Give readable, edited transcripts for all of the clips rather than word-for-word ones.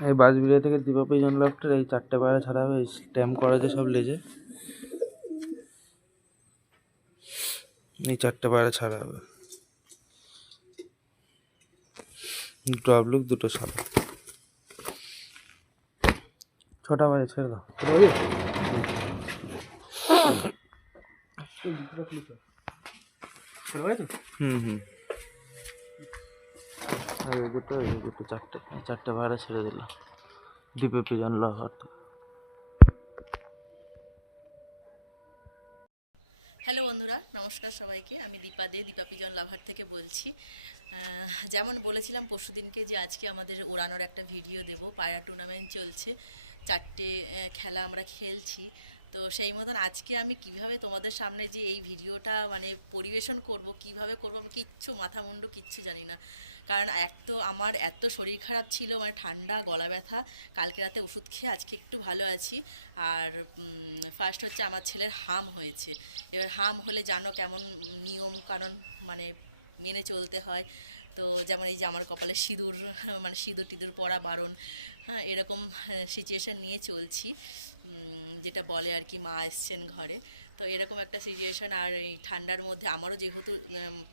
এই বাঁশবেড়িয়া থেকে দীপা পিজন লফটের এই 4টে পায়রা ছাড়া হবে। স্ট্যাম্প করা আছে সব লেজে, এই 4টে পায়রা ছাড়া হবে। দুটো আপলুক, দুটো সাদা। 6টা বাজে, ছেড়ে দাও। হুম। আর এই দুটো 4টে পায়রা ছেড়ে দিলাম দীপা পিজন লফট থেকে। হ্যালো বন্ধুরা, নমস্কার সবাইকে। আমি দীপা পিজন লাভার থেকে বলছি। যেমন বলেছিলাম পরশুদিনকে যে আজকে আমাদের উড়ানোর একটা ভিডিও দেব। পায়রা টুর্নামেন্ট চলছে, 4টে খেলা আমরা খেলছি। তো সেই মতন আজকে আমি কিভাবে তোমাদের সামনে যে এই ভিডিওটা মানে পরিবেশন করব, কিভাবে করব আমি কিচ্ছু মাথা মুন্ডু কিচ্ছু জানি না। কারণ আমার এত শরীর খারাপ ছিল, মানে ঠান্ডা, গলা ব্যথা। কালকে রাতে ওষুধ খেয়ে আজকে একটু ভালো আছি। আর ফার্স্ট হচ্ছে আমার ছেলের হাম হয়েছে। এবার হাম হলে জানো কেমন নিয়ম কারণ মানে মেনে চলতে হয়। তো যেমন এই যে আমার কপালে সিঁদুর, মানে সিঁদুর টিঁদুর পরা বারণ, হ্যাঁ এরকম সিচুয়েশান নিয়ে চলছি। যেটা বলে আর কি, মা এসছেন ঘরে। তো এরকম একটা সিচুয়েশান। আর এই ঠান্ডার মধ্যে আমারও যেহেতু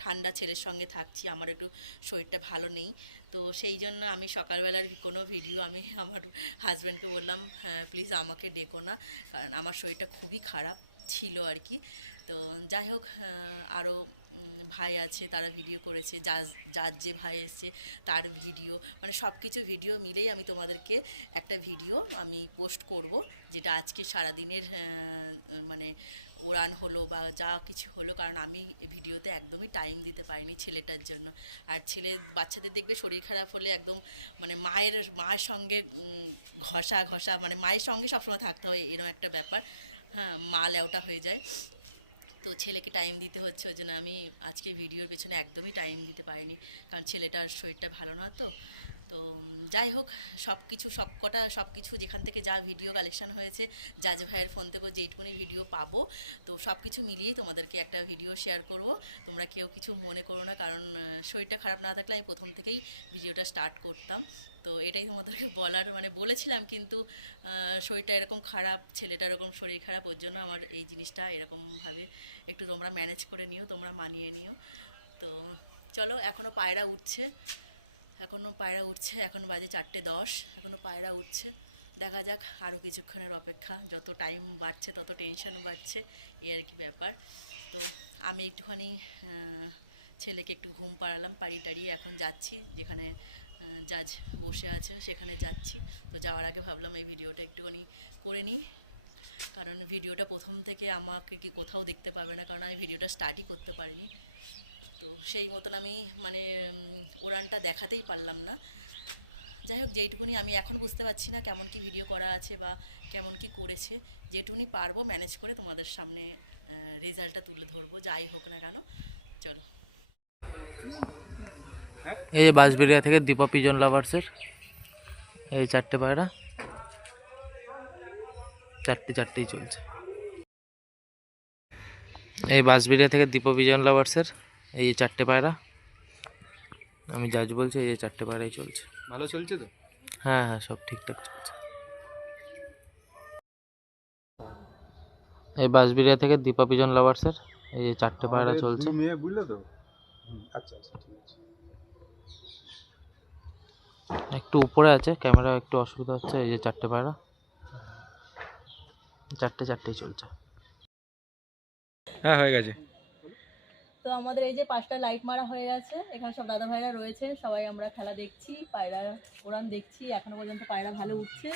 ঠান্ডা, ছেলের সঙ্গে থাকছি, আমার একটু শরীরটা ভালো নেই। তো সেই জন্য আমি সকালবেলার কোনো ভিডিও আমি আমার হাজব্যান্ডকে বললাম প্লিজ আমাকে ডেকো না, কারণ আমার শরীরটা খুবই খারাপ ছিল আর কি। তো যাই হোক, আরও ভাই আছে, তারা ভিডিও করেছে। যার যে ভাই এসছে তার ভিডিও, মানে সব কিছু ভিডিও মিলেই আমি তোমাদেরকে একটা ভিডিও আমি পোস্ট করব, যেটা আজকে সারাদিনের মানে উড়ান হলো বা যা কিছু হলো। কারণ আমি এই ভিডিওতে একদমই টাইম দিতে পারিনি ছেলেটার জন্য। আর বাচ্চাদের দেখবে শরীর খারাপ হলে একদম মানে মায়ের সঙ্গে ঘষা, মানে মায়ের সঙ্গে সবসময় থাকতে হয়, এরকম একটা ব্যাপার। হ্যাঁ, মা লেওটা হয়ে যায়। তো ছেলেকে টাইম দিতে হচ্ছে, ওই জন্য আমি আজকে ভিডিওর পেছনে একদমই টাইম দিতে পারিনি, কারণ ছেলেটার শরীরটা ভালো না। তো তো যাই হোক, সব কিছু যেখান থেকে যা ভিডিও কালেকশন হয়েছে, জাজ ভাইয়ের ফোন থেকেও যেইটুকুনি ভিডিও পাবো, তো সব কিছু মিলিয়েই তোমাদেরকে একটা ভিডিও শেয়ার করব। তোমরা কেউ কিছু মনে করো না, কারণ শরীরটা খারাপ না থাকলে আমি প্রথম থেকেই ভিডিওটা স্টার্ট করতাম। তো এটাই তোমাদেরকে বলার, মানে বলেছিলাম, কিন্তু শরীরটা এরকম খারাপ, ছেলেটা এরকম শরীর খারাপ, ওর জন্য আমার এই জিনিসটা এরকমভাবে একটু তোমরা ম্যানেজ করে নিও, তোমরা মানিয়ে নিও। তো চলো, এখনও পায়রা উঠছে, এখন বাজে 4:10, এখনও পায়রা উঠছে। দেখা যাক, আরও কিছুক্ষণের অপেক্ষা। যত টাইম বাড়ছে তত টেনশন বাড়ছে, এই আর কি ব্যাপার। তো আমি একটুখানি ছেলেকে একটু ঘুম পাড়িয়ে টাড়িয়ে এখন যাচ্ছি, যেখানে জাজ বসে আছে সেখানে যাচ্ছি। তো যাওয়ার আগে ভাবলাম এই ভিডিওটা একটুখানি করে নিই, কারণ ভিডিওটা প্রথম থেকে আমাকে কি কোথাও দেখতে পাবে না, কারণ আমি ভিডিওটা স্টার্টই করতে পারিনি। তো সেই মতন আমি মানে উড়ানটা দেখাতেই পারলাম না। যাই হোক, যেইটুকুনি আমি এখন বুঝতে পারছি না কেমন কি ভিডিও করা আছে বা কেমন কি করেছে, যেটুকুনি পারবো ম্যানেজ করে তোমাদের সামনে রেজাল্টটা তুলে ধরবো, যাই হোক না কেন। চলো। এই যে বাঁশবেড়িয়া থেকে দীপা পিজন লাভার্সের এই 4টে পায়রা, 4টেই চলছে। এই বাঁশবেড়িয়া থেকে দীপা পিজন লাভার্সের এই 4টে পায়রা, আমি জাজ বলছি, এই 4টে পায়রাই চলছে। ভালো চলছে তো? হ্যাঁ, সব ঠিকঠাক চলছে। এই বাঁশবেড়িয়া থেকে দীপা পিজন লাভার্সের এই 4টে পায়রা চলছে। দুই মেয়ে বুঝলে তো? আচ্ছা ঠিক আছে। একটু উপরে আছে, ক্যামেরা একটু অসুবিধা হচ্ছে। এই যে 4টে পায়রা, 4টেই চলছে। হ্যাঁ, হয়ে গেছে। তো আমাদের এই যে 5টা লাইট মারা হয়ে গেছে, এখানে সব দাদা ভাইরা রয়েছে, সবাই আমরা খেলা দেখছি, পায়রা ওড়ান দেখছি। এখনো পর্যন্ত পায়রা ভালো উঠছে।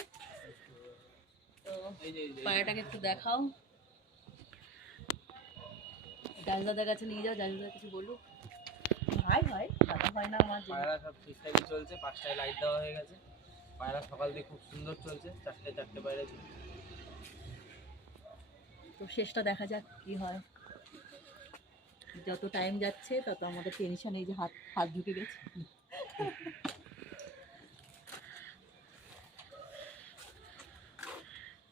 তো পায়রাটাকে একটু দেখাও, জাজদাদের কাছে নিয়ে যাও, জাজদার কিছু বলুক। ভাই হয়, দাদা হয় না আমার। পায়রা সব ঠিকঠাকই চলছে, 5টায় লাইট দেওয়া হয়ে গেছে। পায়রা সকাল দিয়ে খুব সুন্দর চলছে, 4টে পায়রা চলছে। তো শেষটা দেখা যাক কি হয়। যত টাইম যাচ্ছে তত আমাদের টেনশন, এই যে হাত হাত ঢুকে গেছে।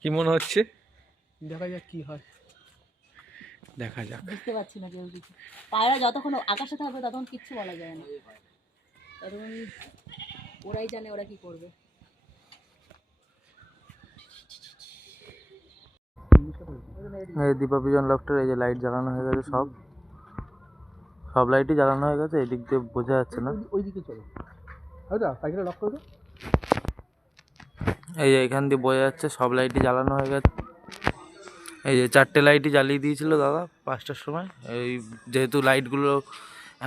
কি মনে হচ্ছে? দেখা যাক কি হয়, দেখা যাক। বুঝতে পারছি না জলদি। পায়রা যতক্ষণ আকাশে থাকবে ততক্ষণ কিচ্ছু বলা যায় না, ততক্ষণ ওরাই জানে ওরা কি করবে। এই দীপা পিজন লফটের এই যে লাইট জ্বালানো হয়ে গেছে, সব লাইটই জ্বালানো হয়ে গেছে। এদিক দিয়ে বোঝা যাচ্ছে না। ওইদিকে চলো, হয়তো সাইকেলটা লক করে দাও। এই যে এখান দিয়ে বোঝা যাচ্ছে সব লাইটই জ্বালানো হয়ে গেছে। এই যে 4টে লাইটই জ্বালিয়ে দিয়েছিল দাদা 5টার সময়। এই যেহেতু লাইটগুলো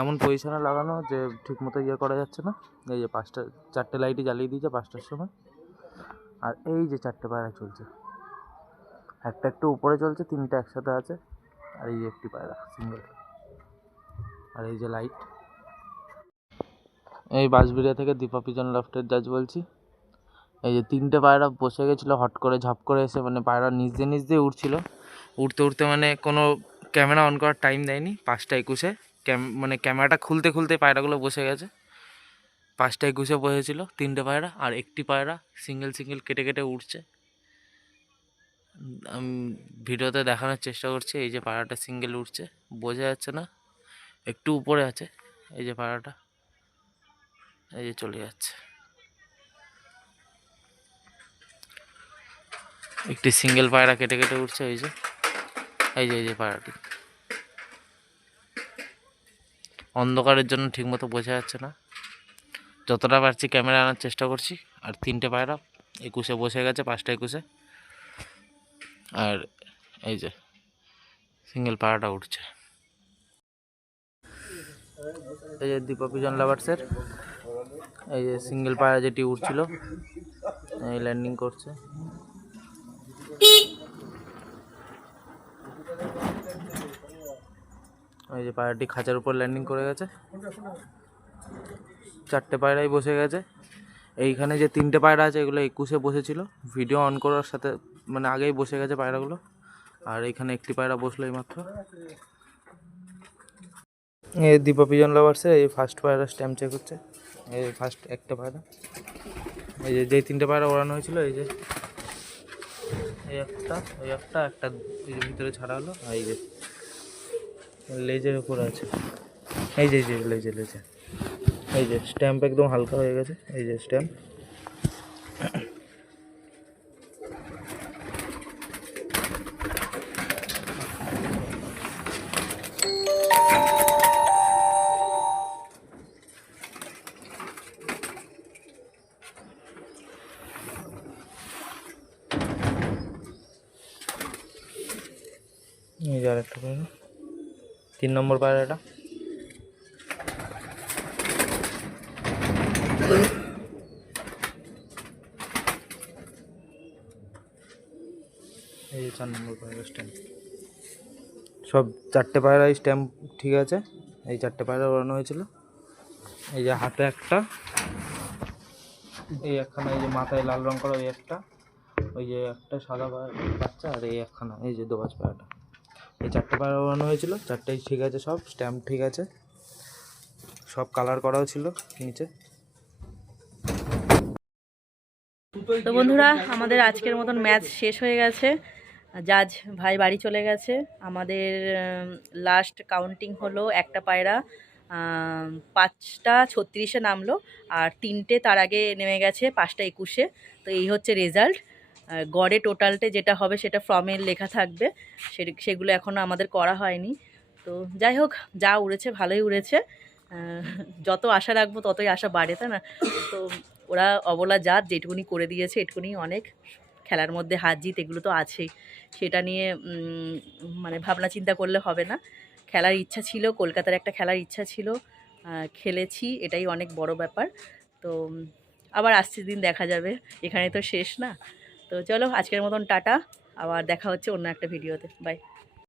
এমন পজিশনে লাগানো যে ঠিক মতো ইয়ে করা যাচ্ছে না, এই যে 4টে লাইটই জ্বালিয়ে দিয়েছে 5টার সময়। আর এই যে 4টে পায়রা চলছে, একটা একটু উপরে চলছে, 3টে একসাথে আছে। আর এই যে একটি পায়রা সিঙ্গেল। আর এই যে লাইট। এই বাঁশবিড়িয়া থেকে দীপা পিজন লফটের জাজ বলছি। এই যে 3টে পায়রা বসে গেছিলো হট করে, ঝপ করে এসে, মানে পায়রা নিচ দিয়ে উঠছিল। উঠতে উঠতে মানে কোনো ক্যামেরা অন করার টাইম দেয়নি। 5টা 21-এ মানে ক্যামেরাটা খুলতে পায়রাগুলো বসে গেছে। 5টা 21-এ বসেছিল 3টে পায়রা, আর একটি পায়রা সিঙ্গেল কেটে উঠছে। আমি ভিডিওতে দেখানোর চেষ্টা করছি। এই যে পায়রাটা সিঙ্গেল উঠছে, বোঝা যাচ্ছে না, একটু উপরে আছে। এই যে পায়রাটা এই যে চলে যাচ্ছে। একটি সিঙ্গেল পায়রা কেটে উঠছে। এই যে পায়রাটি অন্ধকারের জন্য ঠিকমতো বোঝা যাচ্ছে না, যতটা পারছি ক্যামেরা আনার চেষ্টা করছি। আর 3টে পায়রা 21-এ বসে গেছে, 5টা 21-এ। আর এই যে সিঙ্গেল পায়রাটা উঠছে। এই যে দীপা পিজন লাভার্সের এই যে সিঙ্গেল পায়রা যেটি উঠছিল, এই ল্যান্ডিং করছে। এই যে পায়রাটি খাঁচার উপর ল্যান্ডিং করে গেছে। 4টে পায়রাই বসে গেছে। এইখানে যে 3টে পায়রা আছে এগুলো 21-এ বসেছিল, ভিডিও অন করার সাথে মানে আগেই বসে গেছে পায়রাগুলো। আর এখানে একটি পায়রা বসলো এইমাত্র। এই দীপা পিজন লাভার্সের এই ফার্স্ট পায়রা স্ট্যাম্প চেক হচ্ছে। এই ফার্স্ট একটা পায়রা, এই যে 3টে পায়রা ওড়ানো হয়েছিল, এই যে এই একটা এই যে ভিতরে ছাড়া হলো। আর এই যে লেজের উপর আছে, এই যে লেজে এই যে স্ট্যাম্প একদম হালকা হয়ে গেছে। এই যে স্ট্যাম্প। এই যে আরেকটা পায়রা, 3 নম্বর পায়রাটা। এই যে 4 নম্বর পায়রা স্ট্যাম্প। সব 4টে পায়রাই স্ট্যাম্প ঠিক আছে। এই 4টে পায়রা ওড়ানো হয়েছিল। এই যে হাতে একটা, এই একখানা, এই যে মাথায় লাল রং করা ওই একটা, ওই যে একটা সাদা বাচ্চা, আর এই একখানা এই যে দোবাজ পায়রাটা। এই 4টে পায়রা ওড়ানো হয়েছিল, 4টেই ঠিক আছে, সব স্ট্যাম্প ঠিক আছে, সব কালার করাও ছিল নিচে। তো বন্ধুরা, আমাদের আজকের মতন ম্যাচ শেষ হয়ে গেছে। জাজ ভাই বাড়ি চলে গেছে। আমাদের লাস্ট কাউন্টিং হলো একটা পায়রা 5টা 36-এ নামলো, আর 3টে তার আগে নেমে গেছে 5টা 21-এ। তো এই হচ্ছে রেজাল্ট। গড়ে টোটালটে যেটা হবে সেটা ফর্মে লেখা থাকবে, সেগুলো এখনও আমাদের করা হয়নি। তো যাই হোক, যা উড়েছে ভালোই উড়েছে। যত আশা রাখবো ততই আশা বাড়ে, তাই না? তো ওরা অবলা জাত, যেটুকুনি করে দিয়েছে এটুকুনি অনেক। খেলার মধ্যে হার জিত এগুলো তো আছেই, সেটা নিয়ে মানে ভাবনা চিন্তা করলে হবে না। খেলার ইচ্ছা ছিল, কলকাতার একটা খেলার ইচ্ছা ছিল, খেলেছি, এটাই অনেক বড় ব্যাপার। তো আবার আসছে দিন দেখা যাবে, এখানে তো শেষ না। তো চলো, আজকের মতন টাটা, আবার দেখা হচ্ছে অন্য একটা ভিডিওতে। বাই।